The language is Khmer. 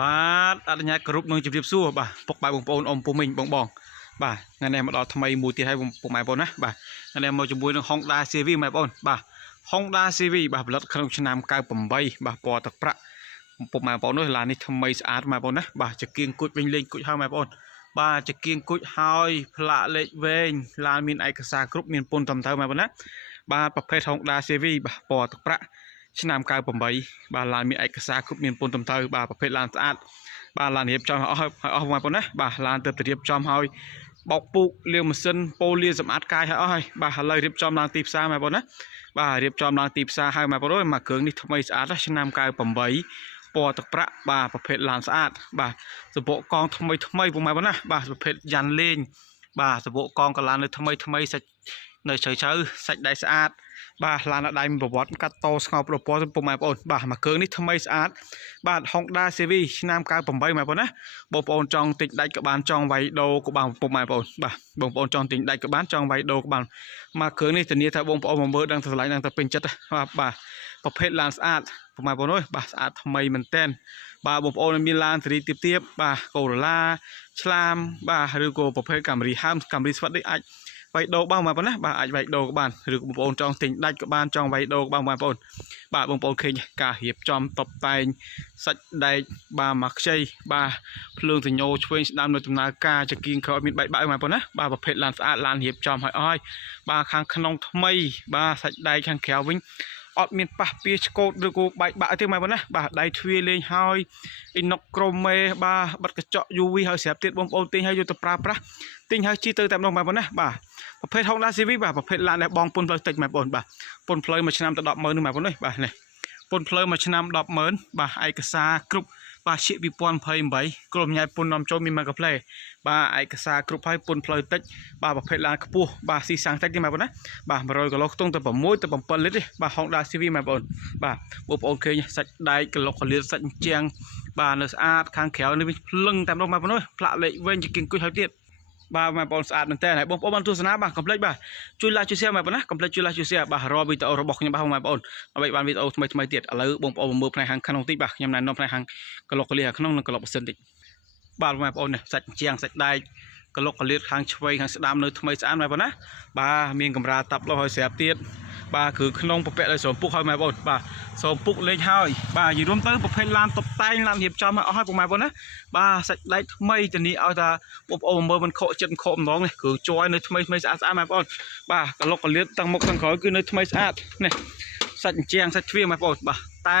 បាទអនុញ្ញាតគ្រប់នឹងជម្រាបសួរបាទពុកម៉ែបងប្អូនអ៊ំពូមីងបងបាទថ្ងៃនេះមកដល់ថ្មីមួយទៀតហើយពុកម៉ែបងប្អូនណាបាទថ្ងៃនេះមកជាមួយនឹង Honda CV ម៉ែបងប្អូនបាទ Honda CV បាទផលិតក្នុងឆ្នាំ98បាទពណ៌ទឹកប្រាក់ពុកម៉ែបងប្អូននោះឡាននេះថ្មីស្អាតម៉ែបងប្អូនណាបាទចង្គៀងគុជវិញលេងគុជហើយម៉ែបងប្អូនបាទចង្គៀងគុជហើយផ្លាកលេខវែងឡានមានឯកសារគ្រប់មានពន្ធត្រឹមត្រូវម៉ែបងប្អូនណាបាទប្រភេទ Honda CV បាទពណ៌ទឹកប្រាក់ឆ្នាំ98បាទឡានមានឯកសារគ្រប់មានពន្ធត្រឹមត្រូវបាទប្រភេទឡានស្អាតបាទឡានរៀបចំអស់បងប្អូនណាបាទឡានទៅរៀបចំហើយបោកពូកលាងម៉ាស៊ីនប៉ូលាសម្អាតកាយឲ្យអស់ហើយបាទឥឡូវរៀបចំឡើងទីផ្សារបងប្អូនណាបាទរៀបចំឡើងទីផ្សារហើយបងប្អូនមកគ្រឿងនេះថ្មីស្អាតឆ្នាំ98ពណ៌ទឹកប្រាក់បាទប្រភេទឡានស្អាតបាទសម្បកកងថ្មីបងប្អូនណាបាទប្រភេទយ៉ាន់លេងបាទសម្បកកងកឡាននៅថ្មីសាច់នៅជ្រៅសាច់ដៃស្អាតបាទឡានដៃមានប្រវត្តិកាត់តស្ងោប្រព័ន្ធពុកម៉ែបងប្អូនបាទមកគ្រឿងនេះថ្មីស្អាតបាទ Honda CV ឆ្នាំ98ម៉ែបងប្អូនណាបងប្អូនចង់ទិញដាច់ក៏បានចង់វាយដូរក៏បានពុកម៉ែបងប្អូនបាទបងប្អូនចង់ទិញដាច់ក៏បានចង់វាយដូរក៏បានមកគ្រឿងនេះធានាថាបងប្អូនមកមើលដឹងស្រឡាញ់ដឹងតែពេញចិត្តបាទប្រភេទឡានស្អាតពុកម៉ែបងប្អូនបាទស្អាតថ្មីមែនតែនបាទបងប្អូនមានឡានសេរីទៀបបាទកូរ៉ូឡាឆ្លាមបាទឬក៏ប្រភេទកាមេរីហើមកាមេរីស្វិតនេះអាចវាយដូរបងប្អូនណាបាទអាចវាយដូរក៏បានឬបងប្អូនចង់ទិញដាច់ក៏បានចង់វាយដូរក៏បានបងប្អូនបាទបងប្អូនឃើញការរៀបចំតុបតែងសាច់ដែកបាទមកខ្ចីបាទភ្លើងសញ្ញោឆ្វេងស្ដាំនៅដំណើរការចង្គៀងក្រោយមានបែកបាក់បងប្អូនណាបាទប្រភេទឡានស្អាតឡានរៀបចំឲ្យអស់ហើយបាទខាងក្នុងថ្មីបាទសាច់ដែកខាងក្រៅវិញអត់មានប៉ះពៀឆ្កូតឬក៏បែកបាក់ទេបងប្អូនណាបាទដៃទ្វារលេងហើយអ៊ីណុកក្រូមេបាទបិទកញ្ចក់ UV ហើយស្រាប់ទៀតបងប្អូនទិញហើយយកទៅប្រើប្រាស់ទិញហើយជិះទៅតែម្ដងបងប្អូនណាបាទប្រភេទ Honda CV បាទប្រភេទឡានដែលបងពុនផ្លូវតិចបងប្អូនបាទពុនផ្លូវមួយឆ្នាំទៅ100000នឹងបងប្អូនបាទនេះពុនផ្លូវមួយឆ្នាំ100000បាទឯកសារគ្រប់បាទជា2028ក្រុមញ៉ៃពុននាំចូលមានមកកាផ្លេបាទឯកសារគ្រប់ហើយពុនផ្លូវតិចបាទប្រភេទឡានខ្ពស់បាទស៊ីសាំងតិចទេបងប្អូនណាបាទ100គីឡូខ្ទង់ទៅ6ទៅ7លីត្រទេបាទ Honda CV បងប្អូនបាទបងប្អូនឃើញសាច់ដែកក្លុកកលៀតសាច់ជាងបាទនៅស្អាតខាងក្រៅនេះភ្លឹងតែម្ដងបងប្អូនផ្លាកលេខវែងជាគៀងគុជហើយទៀតបាទបងប្អូនស្អាតមែនតើហើយបងប្អូនបានទស្សនាបាទកុំភ្លេចបាទជួយ like ជួយ share បងប្អូនណាកុំភ្លេចជួយ like ជួយ share បាទរាល់វីដេអូរបស់ខ្ញុំបាទបងប្អូនដើម្បីបានវីដេអូថ្មីទៀតឥឡូវបងប្អូនមើលផ្នែកខាងក្នុងតិចបាទខ្ញុំណែនាំផ្នែកខាងក្លុកកលៀតខាងក្នុងនិងក្លុកប៉ាសិនតិចបាទបងប្អូននេះសាច់ជាងសាច់ដែកក្លុកកលៀតខាងឆ្វេងខាងស្ដាំនៅថ្មីស្អាតបងប្អូនណាបាទមានកម្រាលតាប់លោះហើយស្រាប់ទៀតបាទគឺក្នុងពពាក់ដោយស្រោមពុកហើយបងប្អូនបាទស្រោមពុកលេងហើយបាទនិយាយរួមទៅប្រភេទឡានតុបតែងឡានរៀបចំឲ្យអស់ហើយបងប្អូនណាបាទសាច់ដែកថ្មីធានាឲ្យថាបងប្អូនមើលមិនខកចិត្តខកម្ដងនេះគ្រឿងជ័រនៅថ្មីស្អាតបងប្អូនបាទក្លុកកលៀតទាំងមុខទាំងក្រោយគឺនៅថ្មីស្អាតនេះសាច់ជាងសាច់ទ្វារបងប្អូនបាទតែ